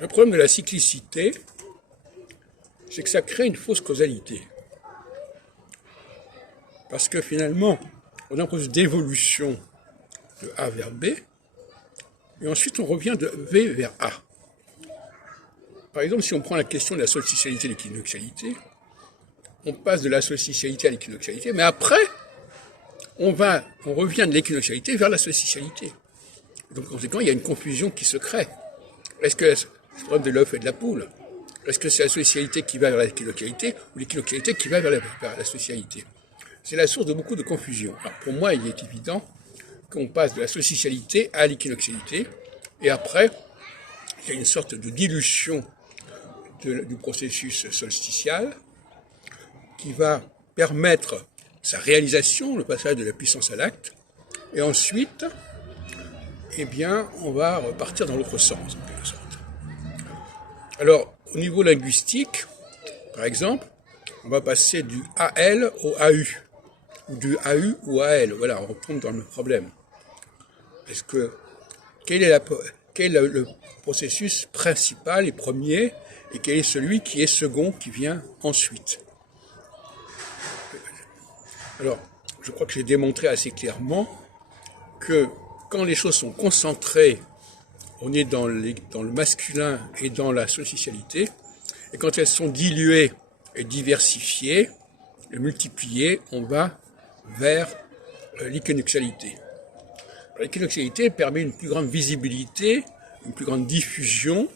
Le problème de la cyclicité, c'est que ça crée une fausse causalité. Parce que finalement, on a un processus d'évolution de A vers B, et ensuite on revient de V vers A. Par exemple, si on prend la question de la solstitialité et l'équinoxialité, on passe de la solstitialité à l'équinoxialité, mais après, on revient de l'équinoxialité vers la solstitialité. Donc, en conséquent, il y a une confusion qui se crée. Est-ce que c'est le problème de l'œuf et de la poule? Est-ce que c'est la solstitialité qui va vers l'équinoxialité ou l'équinoxialité qui va vers la solstitialité? C'est la source de beaucoup de confusion. Alors, pour moi, il est évident qu'on passe de la solstitialité à l'équinoxialité, et après, il y a une sorte de dilution du processus solstitial qui va permettre sa réalisation, le passage de la puissance à l'acte, et ensuite, eh bien, on va repartir dans l'autre sens, en quelque sorte. Alors, au niveau linguistique, par exemple, on va passer du AL au AU, ou du AU au AL. Voilà, on retombe dans le problème. Quel est le processus principal et premier, et quel est celui qui est second, qui vient ensuite? Alors, je crois que j'ai démontré assez clairement que quand les choses sont concentrées, on est dans le masculin et dans la solstitialité, et quand elles sont diluées et diversifiées et multipliées, on va vers l'équinoxialité. L'équinoxialité permet une plus grande visibilité, une plus grande diffusion,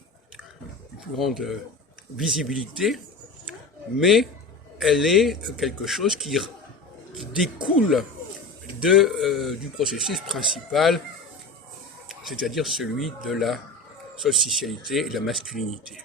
une plus grande visibilité, mais elle est quelque chose qui découle du processus principal, c'est-à-dire celui de la solstitialité et de la masculinité.